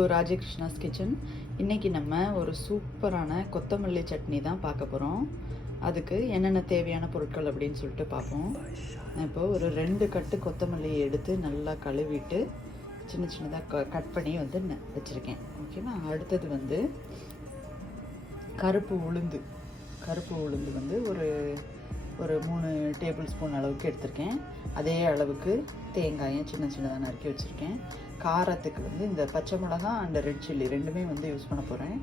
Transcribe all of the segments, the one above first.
To ராஜகிருஷ்ணாஸ் kitchen. இன்றைக்கி நம்ம ஒரு சூப்பரான கொத்தமல்லி சட்னி தான் பார்க்க போகிறோம். அதுக்கு என்னென்ன தேவையான பொருட்கள் அப்படின்னு சொல்லிட்டு பார்ப்போம். இப்போ ஒரு 2 கட்டு கொத்தமல்லி எடுத்து நல்லா கழுவிட்டு சின்ன சின்னதாக கட் பண்ணி வந்து வச்சுருக்கேன். ஓகேவா. அடுத்தது கருப்பு உளுந்து வந்து ஒரு 3 டேபிள் ஸ்பூன் அளவுக்கு எடுத்திருக்கேன். அதே அளவுக்கு தேங்காயும் சின்ன சின்னதாக நறுக்கி வச்சுருக்கேன். காரத்துக்கு வந்து இந்த பச்சை மிளகா அண்ட் ரெட் சில்லி ரெண்டுமே வந்து யூஸ் பண்ண போகிறேன்.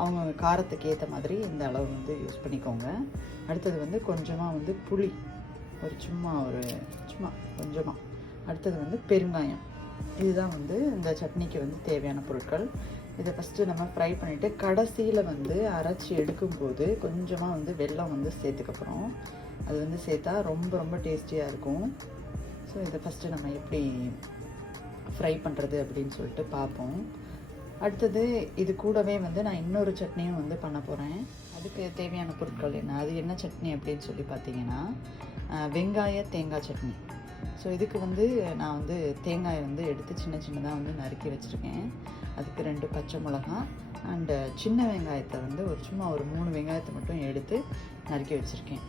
அவங்க காரத்துக்கு ஏற்ற மாதிரி இந்த அளவு வந்து யூஸ் பண்ணிக்கோங்க. அடுத்தது வந்து கொஞ்சமாக வந்து புளி, சும்மா கொஞ்சமாக. அடுத்தது வந்து பெருங்காயம். இதுதான் வந்து இந்த சட்னிக்கு வந்து தேவையான பொருட்கள். இதை ஃபஸ்ட்டு நம்ம ஃப்ரை பண்ணிவிட்டு கடைசியில் வந்து அரைச்சி எடுக்கும்போது கொஞ்சமாக வந்து வெல்லம் வந்து சேர்த்துக்கப்புறம் அது வந்து சேர்த்தா ரொம்ப டேஸ்டியாக இருக்கும். ஸோ இதை ஃபஸ்ட்டு நம்ம எப்படி ஃப்ரை பண்ணுறது அப்படின்னு சொல்லிட்டு பார்ப்போம். அடுத்தது இது கூடவே வந்து நான் இன்னொரு சட்னியும் வந்து பண்ண போகிறேன். அதுக்கு தேவையான பொருட்கள் அது என்ன சட்னி அப்படின்னு சொல்லி பார்த்தீங்கன்னா வெங்காய தேங்காய் சட்னி. ஸோ இதுக்கு வந்து நான் வந்து தேங்காயை வந்து எடுத்து சின்ன சின்னதாக வந்து நறுக்கி வச்சுருக்கேன். அதுக்கு 2 பச்சை மிளகா அண்டு சின்ன வெங்காயத்தை வந்து சும்மா ஒரு 3 வெங்காயத்தை மட்டும் எடுத்து நறுக்கி வச்சுருக்கேன்.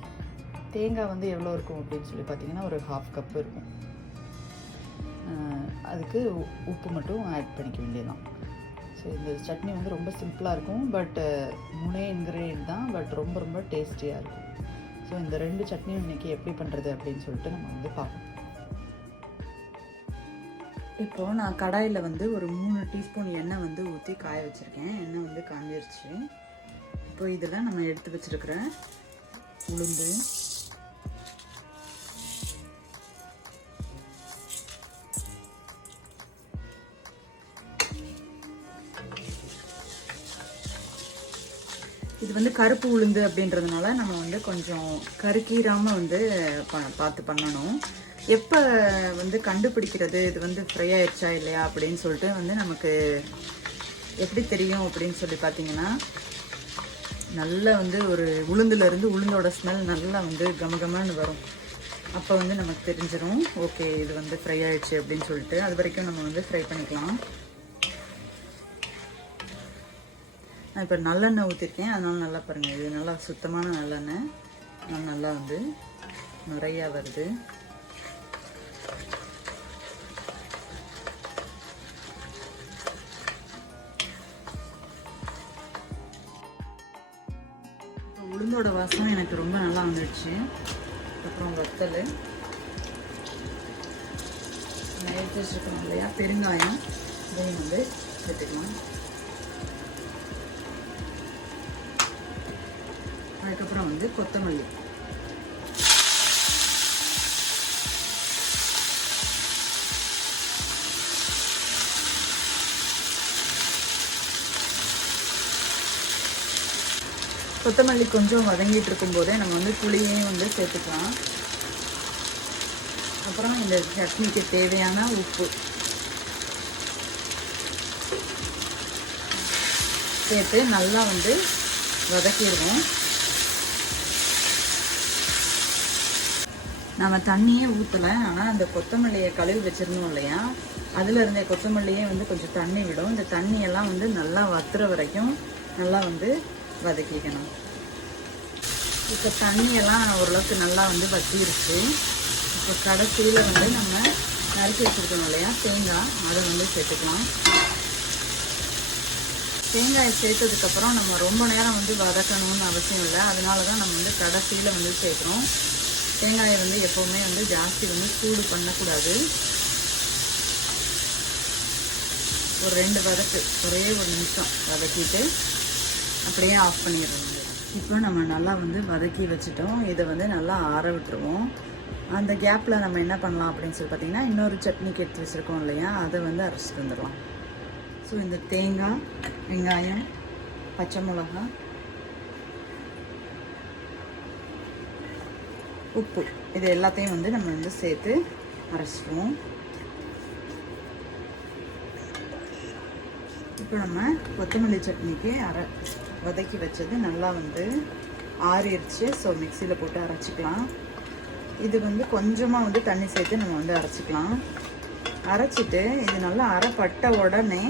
தேங்காய் வந்து எவ்வளோ இருக்கும் அப்படின்னு சொல்லி பார்த்தீங்கன்னா ஒரு 1/2 கப்பு இருக்கும். அதுக்கு உப்பு மட்டும் ஆட் பண்ணிக்க வேண்டியதுதான். ஸோ இந்த சட்னி வந்து ரொம்ப சிம்பிளாக இருக்கும். பட் 3 இன்க்ரீடியன்ட் தான், பட் ரொம்ப டேஸ்டியாக இருக்கும். ஸோ இந்த 2 சட்னியும் இன்றைக்கி எப்படி பண்ணுறது அப்படின்னு சொல்லிட்டு நம்ம வந்து பார்ப்போம். இப்போது நான் கடாயில் வந்து ஒரு 3 டீஸ்பூன் எண்ணெய் வந்து ஊற்றி காய வச்சுருக்கேன். எண்ணெய் வந்து காஞ்சிருச்சு. இப்போ இதில் நம்ம எடுத்து வச்சுருக்கிற உளுந்து, இது வந்து கருப்பு உளுந்து அப்படின்றதுனால நம்ம வந்து கொஞ்சம் கருக்கீராமல் வந்து பார்த்து பண்ணணும். எப்போ வந்து கண்டுபிடிக்கிறது இது வந்து ஃப்ரை ஆயிடுச்சா இல்லையா அப்படின்னு சொல்லிட்டு வந்து நமக்கு எப்படி தெரியும் அப்படின்னு சொல்லி பார்த்தீங்கன்னா, நல்லா வந்து ஒரு உளுந்துலேருந்து உளுந்தோட ஸ்மெல் நல்லா வந்து கமகமன்னு வரும். அப்போ வந்து நமக்கு தெரிஞ்சிடும் ஓகே இது வந்து ஃப்ரை ஆயிடுச்சு அப்படின்னு சொல்லிட்டு. அது வரைக்கும் நம்ம வந்து ஃப்ரை பண்ணிக்கலாம். நான் இப்போ நல்லெண்ணெய் ஊற்றிருக்கேன். அதனால நல்லா பாருங்கள், இது நல்லா சுத்தமான நல்லெண்ணெய். நல்லா வந்து நிறையா வருது. உளுந்தோட வாசம் எனக்கு ரொம்ப நல்லா வந்துடுச்சு. அப்புறம் வத்தல், எடுத்து வச்சுருக்கோம் இல்லையா பெருங்காயம், இதையும் வந்து சேர்த்துக்கலாம். அதுக்கப்புறம் வந்து கொத்தமல்லி, கொத்தமல்லி கொஞ்சம் வதங்கிட்டு இருக்கும்போதே நம்ம வந்து புளியையும் வந்து சேர்த்துக்கலாம். அப்புறம் இந்த சட்னிக்கு தேவையான உப்பு சேர்த்து நல்லா வந்து வதக்கிடுவோம். நம்ம தண்ணியே ஊற்றலை, ஆனால் அந்த கொத்தமல்லியை கழுவி வச்சுருந்தோம் இல்லையா, அதில் இருந்த கொத்தமல்லியே வந்து கொஞ்சம் தண்ணி விடும். இந்த தண்ணியெல்லாம் வந்து நல்லா வத்துற வரைக்கும் நல்லா வந்து வதக்கிக்கணும். இப்போ தண்ணியெல்லாம் ஓரளவுக்கு நல்லா வந்து வத்திருச்சு. இப்போ கடைசியில் வந்து நம்ம நறுக்கி வச்சுருக்கணும் இல்லையா தேங்காய், அதை வந்து சேர்த்துக்கலாம். தேங்காயை சேர்த்ததுக்கப்புறம் நம்ம ரொம்ப நேரம் வந்து வதக்கணும்னு அவசியம் இல்லை. அதனால தான் நம்ம வந்து கடைசியில் வந்து சேர்க்குறோம். தேங்காயை வந்து எப்போவுமே வந்து ஜாஸ்தி வந்து சூடு பண்ணக்கூடாது. ஒரு 2 வதக்கு, ஒரே ஒரு நிமிஷம் வதக்கிட்டு அப்படியே ஆஃப் பண்ணிடுறோம். இப்போ நம்ம நல்லா வந்து வதக்கி வச்சுட்டோம். இதை வந்து நல்லா ஆற விட்டுருவோம். அந்த கேப்பில் நம்ம என்ன பண்ணலாம் அப்படின்னு சொல்லி பார்த்தீங்கன்னா, இன்னொரு சட்னிக்கு எடுத்து வச்சுருக்கோம் இல்லையா, அதை வந்து அரைச்சிட்டு வந்துடலாம். ஸோ இந்த தேங்காய், வெங்காயம், பச்சை மிளகா, உப்பு, இது எல்லாத்தையும் வந்து நம்ம வந்து சேர்த்து அரைச்சிடுவோம். இப்போ நம்ம கொத்தமல்லி சட்னிக்கு வதக்கி வச்சது நல்லா வந்து ஆறிடுச்சு. ஸோ மிக்சியில் போட்டு அரைச்சிக்கலாம். இது வந்து கொஞ்சமாக வந்து தண்ணி சேர்த்து நம்ம வந்து அரைச்சிக்கலாம். அரைச்சிட்டு இது நல்லா அரைப்பட்ட உடனே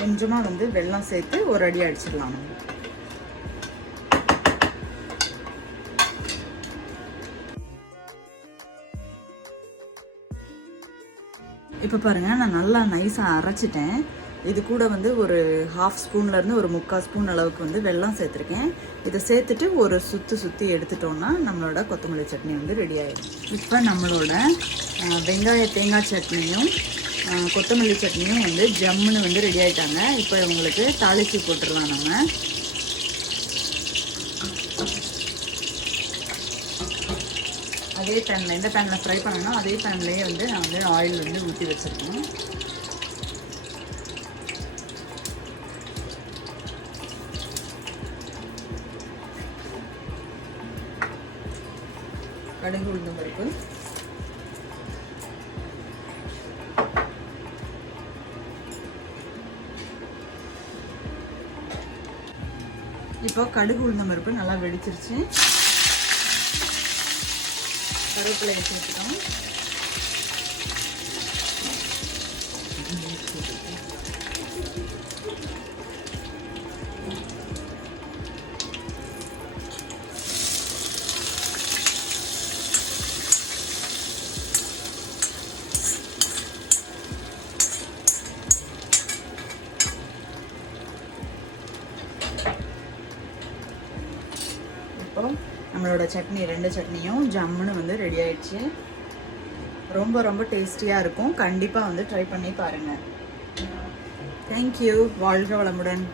கொஞ்சமாக வந்து வெல்லம் சேர்த்து ஒரு அடி அடிச்சிடலாம். இப்போ பாருங்கள், நான் நல்லா நைஸாக அரைச்சிட்டேன். இது கூட வந்து ஒரு 1/2 ஸ்பூன்லேருந்து ஒரு 3/4 ஸ்பூன் அளவுக்கு வந்து வெல்லம் சேர்த்துருக்கேன். இதை சேர்த்துட்டு ஒரு சுற்றி எடுத்துட்டோன்னா நம்மளோட கொத்தமல்லி சட்னி வந்து ரெடி ஆகிடும். இப்போ நம்மளோட வெங்காய தேங்காய் சட்னியும் கொத்தமல்லி சட்னியும் வந்து ஜம்முன்னு வந்து ரெடி ஆகிட்டாங்க. இப்போ உங்களுக்கு தாளித்து போட்டுடலாம். நம்ம அதே பேனில், எந்த பேனில் ஃப்ரை பண்ணணும் அதே பேன்லேயே வந்து நான் வந்து ஆயில் வந்து ஊற்றி வச்சுருக்கேன். கடுகு உளுந்தம் பருப்பு, இப்போ கடுகு உளுந்தம் பருப்பு நல்லா வெடிச்சிருச்சு. கருவேப்பிலை சேர்த்துக்கணும். இப்போ நம்மளோட சட்னி 2 சட்னியும் ஜம்முன்னு வந்து ரெடி ஆயிடுச்சு. ரொம்ப ரொம்ப டேஸ்டியாக இருக்கும். கண்டிப்பாக வந்து ட்ரை பண்ணி பாருங்கள். தேங்க்யூ. வாழ்க வளமுடன்.